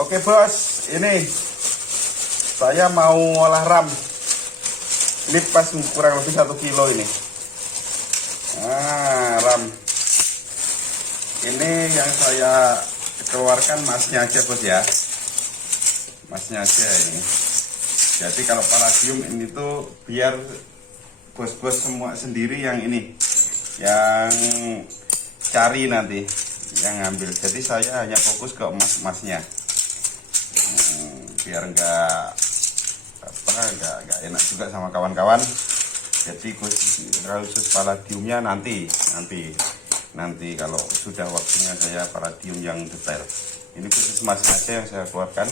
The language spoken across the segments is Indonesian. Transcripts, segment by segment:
Oke bos, ini saya mau olah ram. Ini pas kurang lebih 1 kilo ini. Nah, ram. Ini yang saya keluarkan masnya aja bos ya. Masnya aja ini. Jadi kalau palladium ini tuh biar bos-bos semua sendiri yang ini, yang cari nanti, yang ngambil. Jadi saya hanya fokus ke emas-emasnya. Biar nggak enak juga sama kawan-kawan. Jadi khusus palladiumnya nanti kalau sudah waktunya saya palladium yang detail. Ini khusus emasnya aja yang saya keluarkan.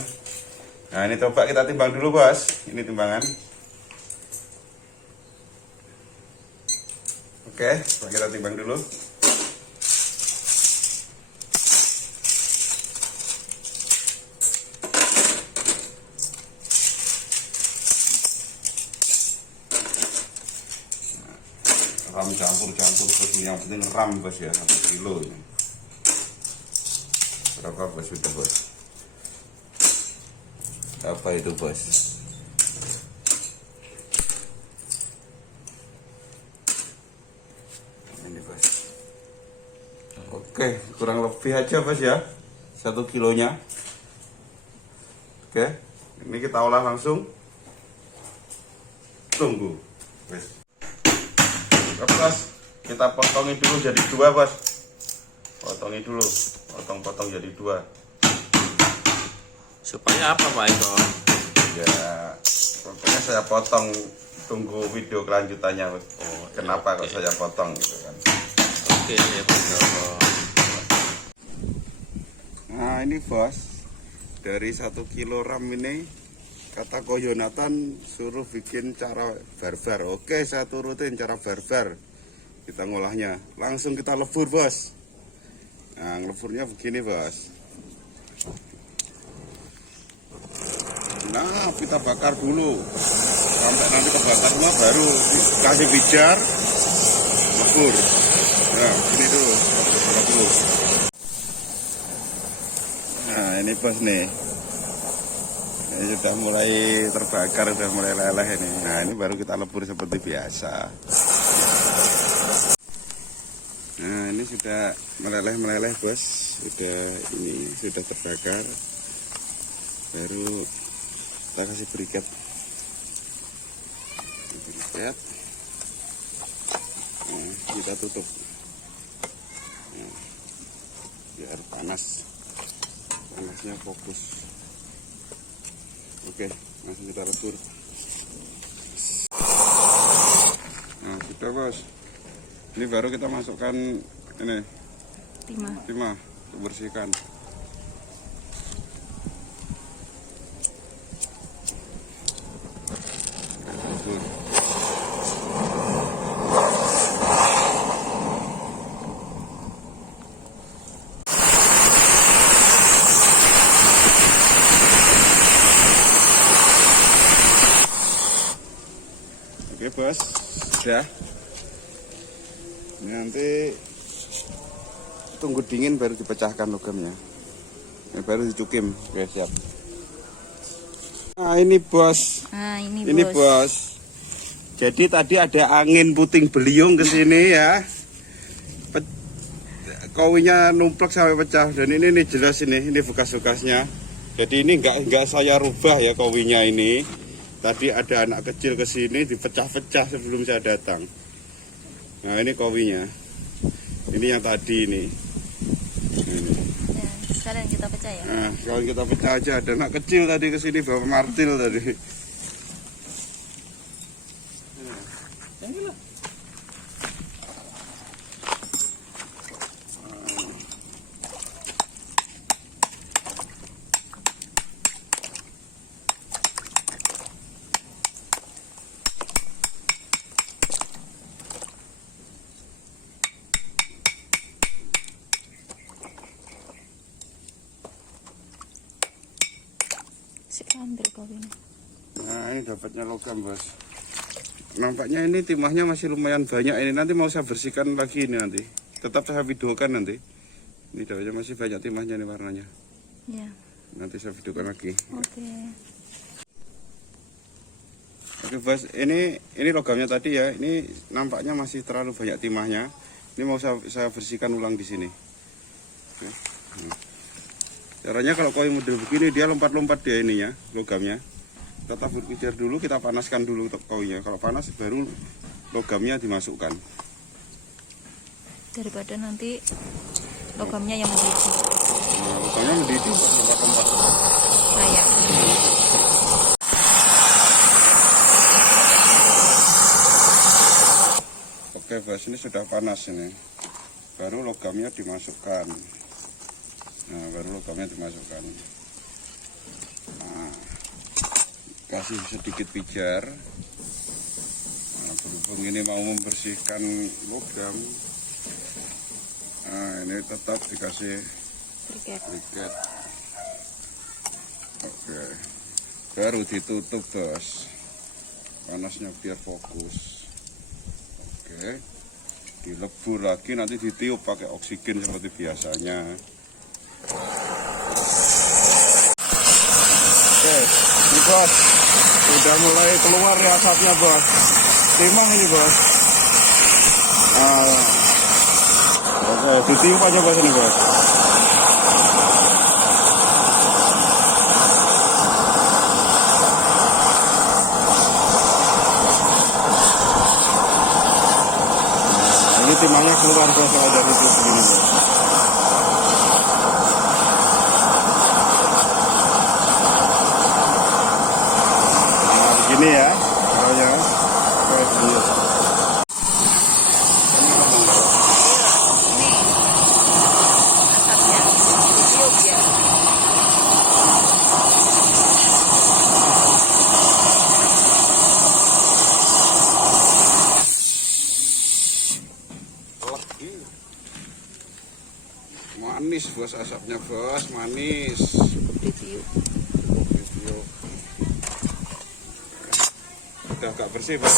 Nah ini coba kita timbang dulu bos. Ini timbangan. Oke, coba kita timbang dulu. Ram campur bos, yang penting ram bos ya, 1 kilo ini. Berapa bos sudah bos? Apa itu bos? Ini bos. Oke, kurang lebih aja bos ya, 1 kilonya. Oke, ini kita olah langsung. Tunggu bos. Bos, kita potongin dulu jadi 2 bos. Potongin dulu, potong jadi 2. Supaya apa Pak Eko? Ya, pokoknya saya potong. Tunggu video kelanjutannya bos. Oh, kenapa ya, kok saya potong gitu kan? Oke ya Pak Eko. Nah ini bos, dari 1 kilo ram ini kata Ko Yonatan suruh bikin cara barbar. Oke, saya turutin cara barbar. Kita ngolahnya, langsung kita lebur bos. Nah, ngeleburnya begini bos. Nah, kita bakar dulu sampai nanti kebakar semua, baru kasih bijar, lebur. Nah, ini dulu, lebur. Nah, ini bos nih. Ini sudah mulai terbakar, sudah mulai leleh ini. Nah, ini baru kita lebur seperti biasa. Nah, ini sudah meleleh bos. Ini sudah terbakar. Baru kita kasih berikat. Nah, kita tutup. Nah, biar panasnya fokus. Oke, langsung kita lebur. Nah, sudah bos. Ini baru kita masukkan ini timah untuk bersihkan. Lebur. Oke bos, sudah. Ini nanti tunggu dingin baru dipecahkan logamnya. Ini baru dicukim. Oke siap. Nah ini bos. Nah ini bos. Jadi tadi ada angin puting beliung ke sini ya. Kowinya numplek sampai pecah. Dan ini nih jelas ini bekas-bekasnya. Jadi ini enggak saya rubah ya kowinya ini. Tadi ada anak kecil ke sini dipecah-pecah sebelum saya datang. Nah ini kowinya. Ini yang tadi ini. Ini. ya, sekarang kita pecah ya. Nah, kalau kita pecah aja, ada anak kecil tadi ke sini bawa martil tadi. Ambil kopi. Nah ini dapatnya logam bos. Nampaknya ini timahnya masih lumayan banyak ini. Nanti mau saya bersihkan lagi ini nanti. Tetap saya videokan nanti. Ini dapatnya masih banyak timahnya nih warnanya. Ya. Nanti saya videokan lagi. Oke. Oke bos, ini logamnya tadi ya. Ini nampaknya masih terlalu banyak timahnya. Ini mau saya bersihkan ulang di sini. Oke. Caranya kalau koi model begini dia lompat-lompat dia ininya, logamnya. Kita tabur pijar dulu, kita panaskan dulu koinya. Kalau panas baru logamnya dimasukkan. Daripada nanti logamnya yang mendidih. Nah, logamnya mendidih lompat-lompat. Kayak. Oke bos, ini sudah panas ini. Baru logamnya dimasukkan. Nah, baru logamnya dimasukkan. Nah, kasih sedikit pijar. Nah, berhubung ini mau membersihkan logam. Nah, ini tetap dikasih briket. Oke. Baru ditutup bos. Panasnya biar fokus. Oke, dilebur lagi, nanti ditiup pakai oksigen seperti biasanya. Oke, ini bos, sudah mulai keluar ya asapnya bos. Timah ini bos. Oke, ditiup aja bos ini bos. Ini timahnya keluar bos kalau dari itu begini bos. Nah begini ya caranya. Ini asapnya ditiup ya. Manis bos asapnya bos, manis. Ditiup. Ditiup. Udah agak bersih bos.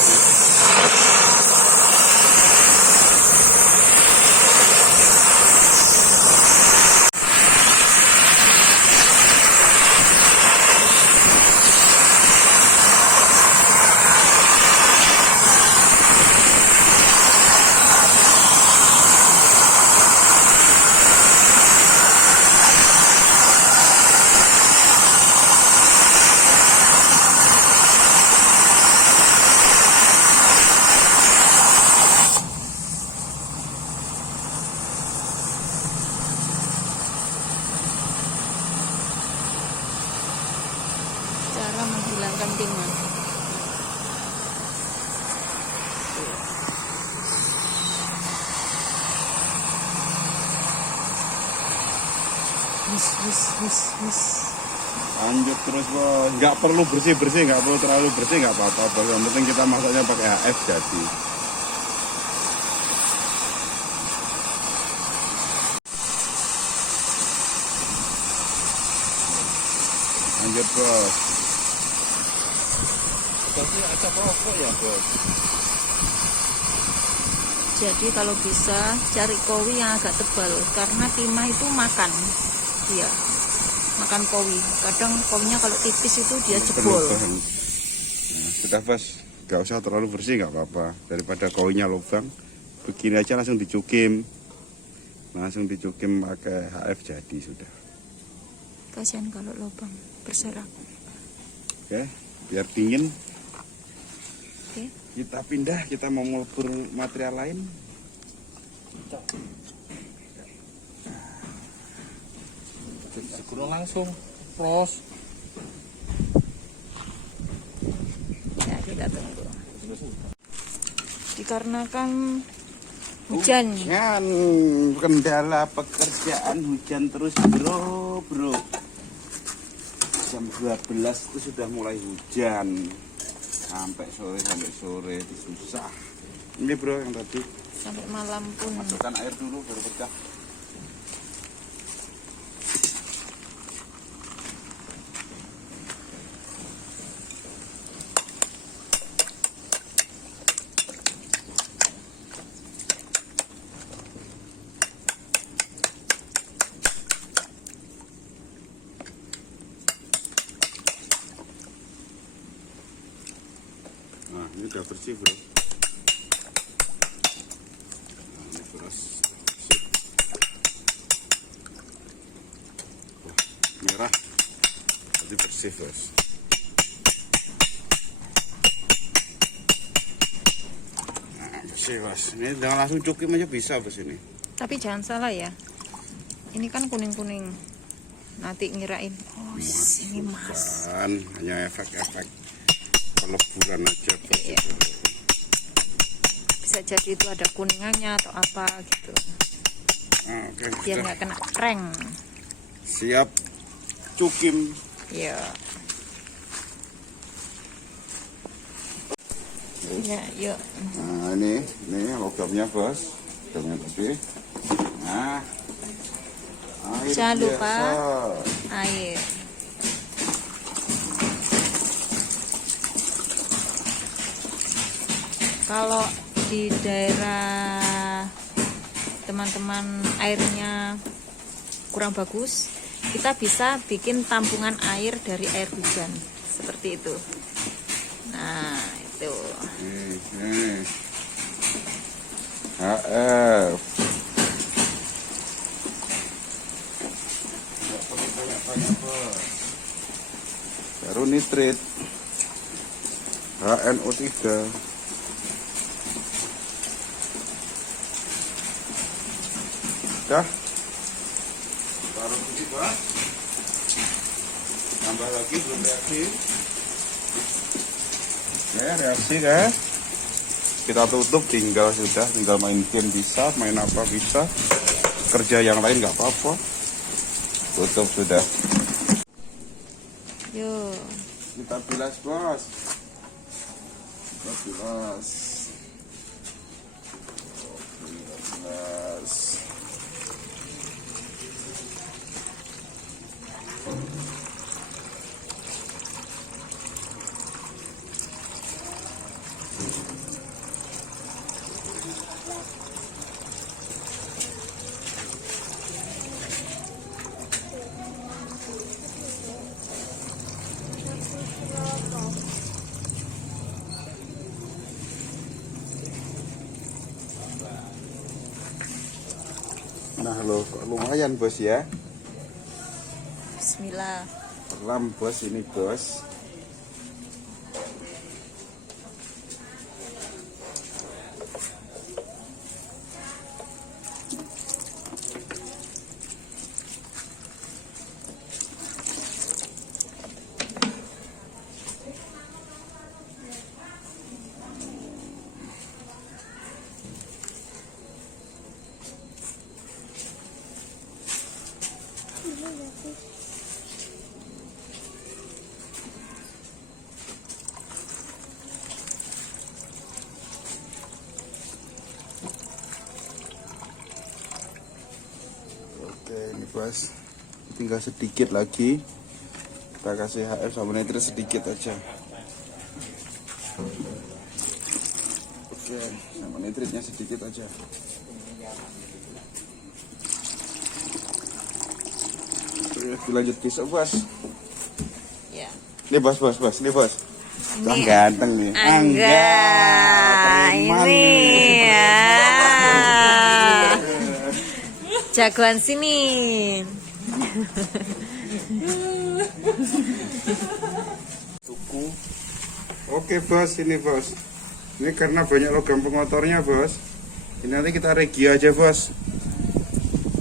Cara menghilangkan timah. Wis. Lanjut terus bos, nggak perlu bersih-bersih, nggak perlu terlalu bersih, nggak apa-apa bos. Yang penting kita masaknya pakai HF jadi. Lanjut bos. Tapi acap rokok ya bos. Jadi kalau bisa cari kowi yang agak tebal karena timah itu makan. Dia makan kowi. Kadang kowinya kalau tipis itu dia jebol. Nah, sudah bos, nggak usah terlalu bersih, nggak apa-apa. Daripada kowinya lubang, begini aja langsung dicukim. Langsung dicukim pakai HF jadi sudah. Kasihan kalau lubang berserak. Oke, biar dingin. Oke. Kita pindah, kita mau melebur material lain. Segera langsung pros. Ya, kita tunggu. Dikarenakan hujan. Hujan, kendala pekerjaan hujan terus bro. Jam 12 itu sudah mulai hujan. Sampai sore itu susah. Ini bro yang tadi. Sampai malam pun. Masukkan air dulu baru pecah. udah bersih bro. Nah, ini beras bersih. Wah, merah jadi bersih bos. Nah, bersih bos. Ini dengan langsung cukim aja bisa bos ini. Tapi jangan salah ya, ini kan kuning-kuning, nanti ngirain oh ini mas. Bukan, hanya efek-efek peleburan aja bos. Iya. Bisa jadi itu ada kuningannya atau apa gitu, Nah, oke, biar sudah nggak kena prank. siap cukim. Ya. Ya, yuk. Nah ini logamnya bos, logamnya tadi. Nah, air Jangan lupa biasa. air. Kalau di daerah teman-teman airnya kurang bagus, kita bisa bikin tampungan air dari air hujan seperti itu. Nah, itu. Ini. HF. Nggak perlu banyak-banyak bos. Baru nitrit. HNO3. Dah. Taruh sedikit bos. Tambah lagi belum reaksi. Ya reaksi kan. Kita tutup, tinggal main game bisa, main apa bisa, kerja yang lain nggak apa-apa. Tutup sudah. Yuk. Kita bilas bos. Kita bilas. Bilas. Nah lo kok lumayan bos ya. Bismillah. Pelam bos ini bos. Oke ini bos, tinggal sedikit lagi. Kita kasih HF sama nitrit sedikit aja. Oke, sama nitritnya sedikit aja. Oke, lanjut besok bos. Ya. Nih bos, nih bos. Wah Ini ganteng nih. Angga, preman ini nih. ya. Jagoan sini. Tuku. Oke bos, ini bos. Ini karena banyak logam pengotornya bos. Ini nanti kita regi aja bos.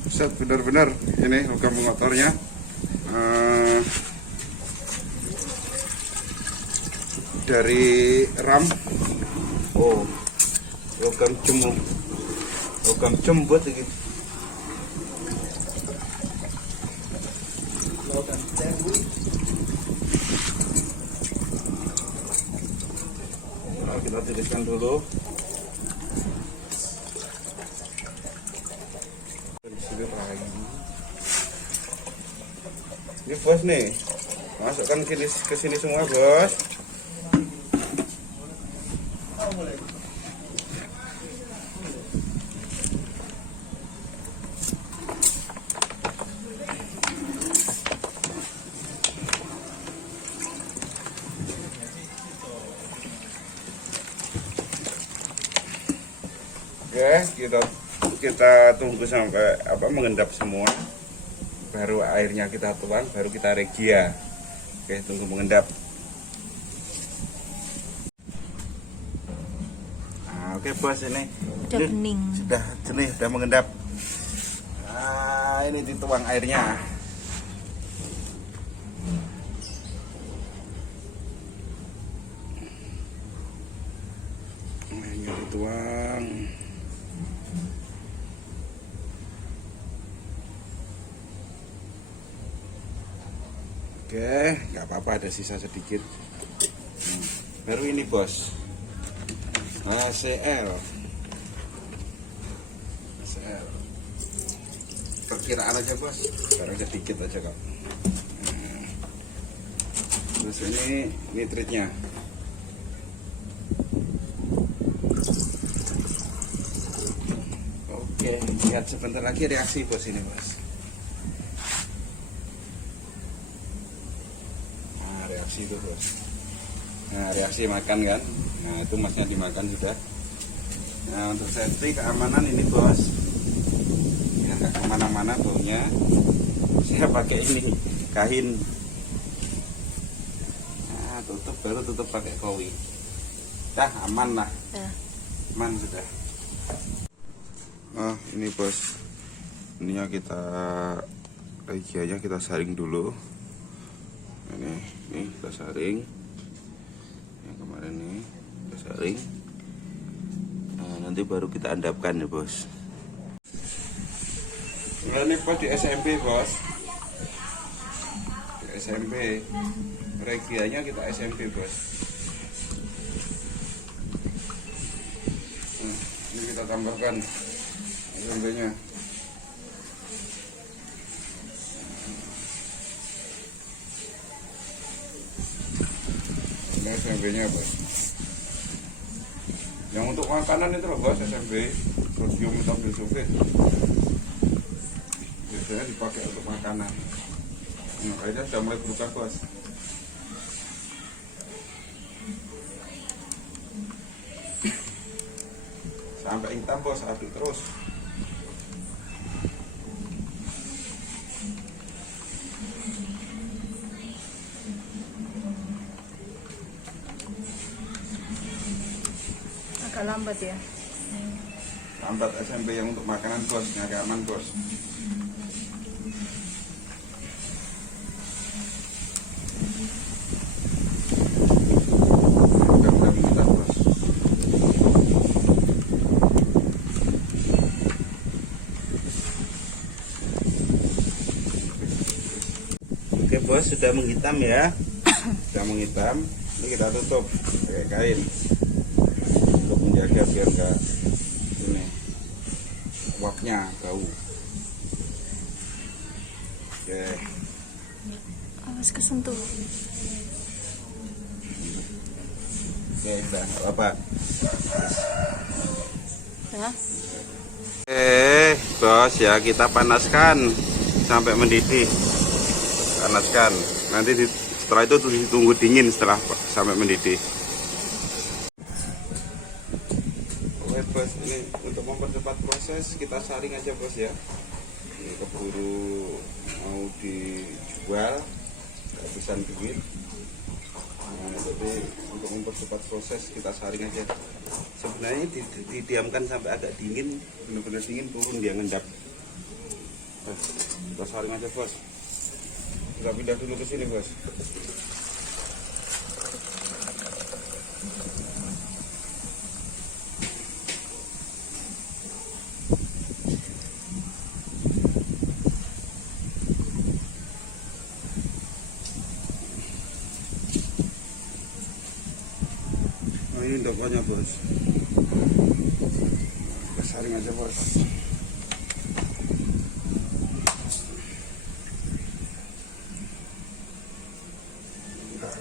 Set benar-benar ini logam pengotornya. Dari RAM. Oh, logam jemur. Logam jembut ini. Nah, kita tiriskan dulu. Ini bos nih, masukkan ke sini semua bos. Oke, kita tunggu sampai mengendap semua. Baru airnya kita tuang, baru kita regia. Oke, tunggu mengendap. Nah, oke bos, ini Udah bening. sudah jernih, sudah mengendap. Nah, ini dituang airnya. Airnya dituang. Oke, nggak apa-apa, ada sisa sedikit. Baru ini bos, HCl. Perkiraan aja bos, sekarang sedikit aja kok. Terus ini nitritnya. Oke, lihat sebentar lagi reaksi bos ini bos. Nah, reaksi itu bos. Nah, reaksi makan kan. Nah, itu masnya dimakan sudah. Nah, untuk safety keamanan ini bos, biar nggak kemana-mana baunya, saya pakai ini kain. Nah, tutup, baru tutup pakai kowi. Dah aman lah. Aman sudah. Oh, ini bos, ininya kita regianya kita saring dulu. Ini kita saring. Yang kemarin nih kita saring. Nah, nanti baru kita endapkan ya bos. Nah, ini bos di SMP bos. Di SMP. Regianya kita SMP bos. Nah, ini kita tambahkan SMP-nya. Ini SMP-nya bos. Yang untuk makanan itu loh bos, SMP sodium metabil sulfit. Biasanya dipakai untuk makanan. Nah, airnya sudah mulai berubah bos. Sampai hitam bos, aduk terus. Agak lambat ya. Lambat SMP yang untuk makanan bos, agak aman bos. Udah kita bos. Oke bos, sudah menghitam ya. Sudah menghitam. Ini kita tutup pakai kain untuk menjaga biar enggak ini uapnya bau. Oke. Awas kesentuh. Oke, udah nggak apa-apa. Ya. Bos ya, kita panaskan sampai mendidih. Panaskan. Nanti setelah itu ditunggu dingin setelah sampai mendidih. Oke bos, ini untuk mempercepat proses kita saring aja bos ya. Ini keburu mau dijual, kehabisan duit. Nah, jadi untuk mempercepat proses kita saring aja. Sebenarnya didiamkan sampai agak dingin, benar-benar dingin turun dia ngendap. Kita saring aja bos. Kita pindah dulu ke sini bos. Nah, ini tokonya bos. Kita saring aja bos.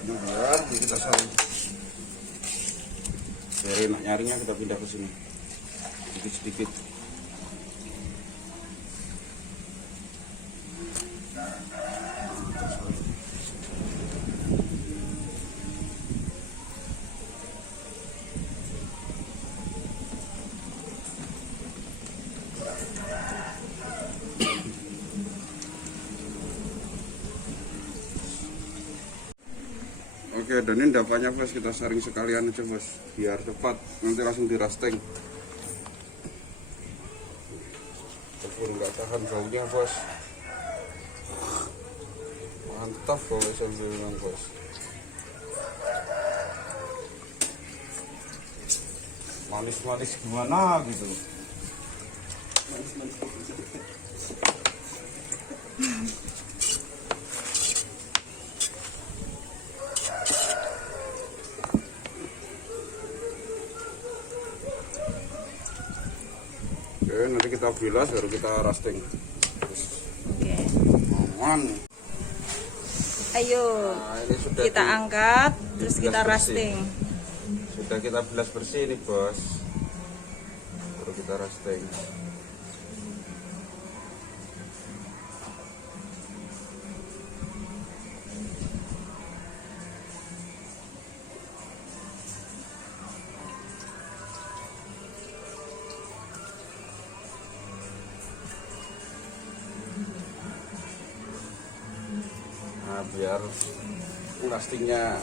Ini biar kita saring. Biar enak nyaringnya kita pindah ke sini. Sedikit-sedikit. Oke, dan ini dapatnya bos, kita saring sekalian aja bos, biar cepat, nanti langsung di roasting. Tepung nggak tahan baunya bos, mantap kalau saya bilang bos. Manis-manis gimana gitu. Manis-manis. Oke, nanti kita bilas baru kita roasting. Oke. Aman. Ayo, Nah, ini sudah kita angkat, terus dibilas kita bersih. roasting. Sudah kita bilas bersih nih bos, baru kita roasting. Nah, biar roastingnya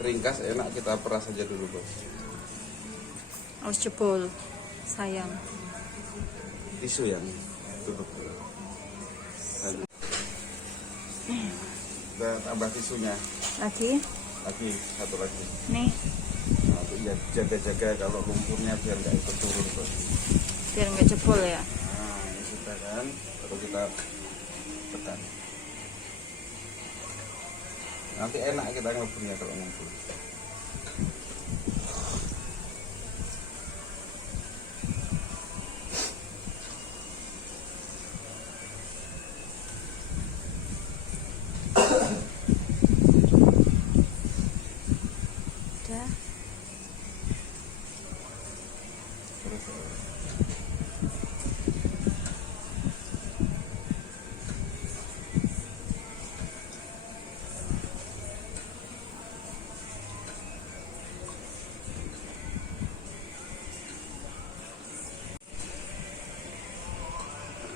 ringkas enak, kita peras aja dulu bos. Harus jebol, sayang. Tisu yang duduk. Dan kita tambah tisunya Lagi, lagi, satu lagi. nih, Nah, untuk ya jaga-jaga kalau lumpurnya biar nggak ikut turun bos. biar nggak jebol ya. Nah, ini sudah kan, baru kita tekan. Nanti enak kita ngebunya kalau ngumpul. Udah.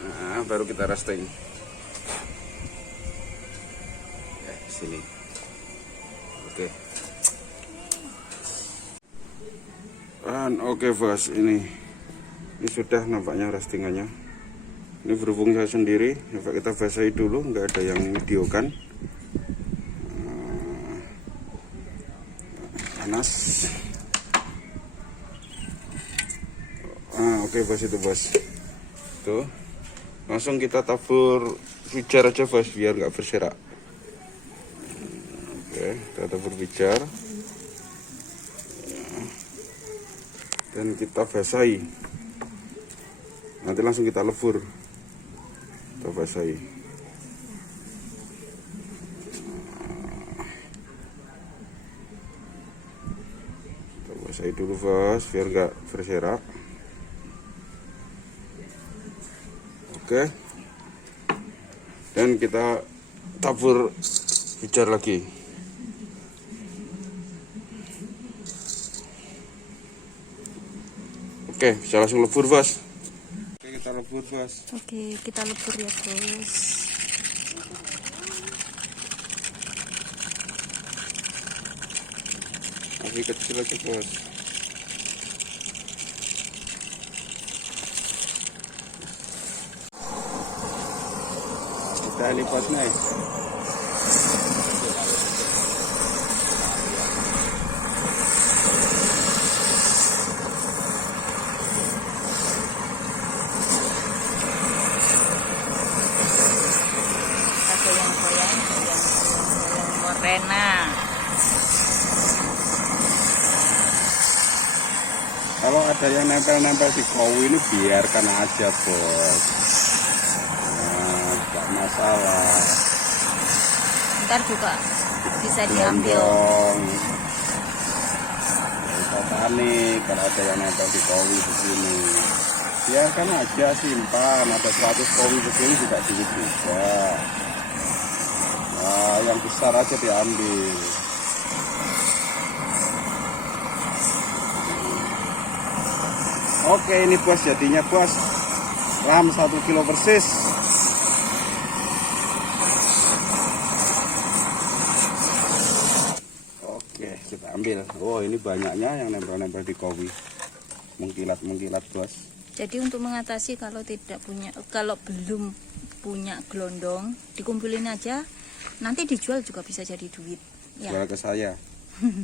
Nah, baru kita roasting. Sini. Oke. Dan oke bos, ini sudah nampaknya roastingannya. Ini berhubung saya sendiri, coba kita basahi dulu, nggak ada yang videokan. Panas. Oke bos, itu bos. Tuh. Langsung kita tabur pijar aja bos, biar nggak berserak. Oke, kita tabur pijar. Dan kita basahi. Nanti langsung kita lebur. Kita basahi. Kita basahi dulu bos, biar nggak berserak. Oke, dan kita tabur pijar lagi. Oke, bisa langsung lebur bos. Oke, kita lebur bos. Oke, kita lebur ya bos. Api kecil aja bos. Kita lipat nih. Morena. Kalau ada yang nempel-nempel di kowi ini biarkan aja bos. Nah, gak masalah. Ntar juga bisa diambil. Dong. Gak panik kalau ada yang nempel di kowi begini. Biarkan aja, simpan. Ada 100 kowi begini juga dikit juga. Nah, yang besar aja diambil. Oke, ini bos jadinya bos. Ram 1 kilo persis. ambil. Oh, ini banyaknya yang nempel-nempel di kowi. Mengkilat-mengkilat, Bos. Jadi untuk mengatasi kalau belum punya gelondong, dikumpulin aja, nanti dijual juga bisa jadi duit. Ya. Jual ke saya. Nah,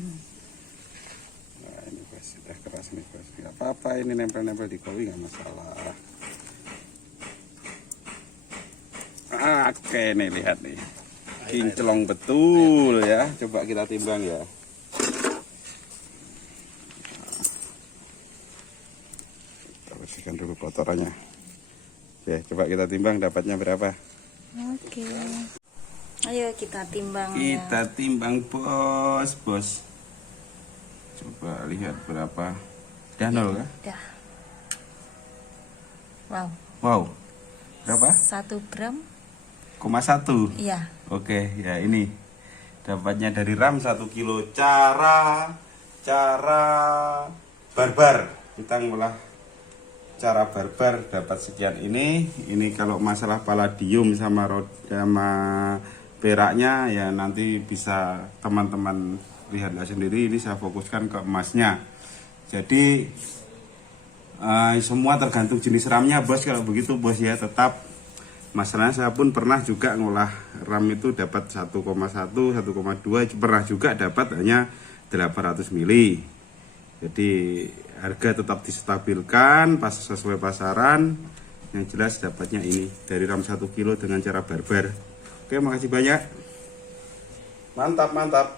ini Bos, sudah keras nih, Bos. Gak apa-apa, ini nempel-nempel di kowi nggak masalah. Oke, nih lihat nih. Kinclong betul ya. Coba kita timbang ya. Kita bersihkan dulu kotorannya. Oke, coba kita timbang dapatnya berapa? Oke. Ayo kita timbang. Kita timbang, bos. Coba lihat berapa. Udah nol kan? Udah. Wow. Wow. Berapa? 1 gram. 1,1. Iya. Oke, ya ini dapatnya dari ram 1 kilo. Cara barbar, kita ngolah cara barbar dapat sekian ini. Ini kalau masalah palladium sama peraknya ya nanti bisa teman-teman lihatlah sendiri. Ini saya fokuskan ke emasnya. Jadi semua tergantung jenis ramnya, Bos. Kalau begitu, Bos, ya tetap. Masalahnya saya pun pernah juga ngolah ram itu dapat 1,1, 1,2, pernah juga dapat hanya 800 mili. Jadi harga tetap distabilkan pas sesuai pasaran. Yang jelas dapatnya ini dari ram 1 kilo dengan cara barbar. Oke, makasih banyak. Mantap.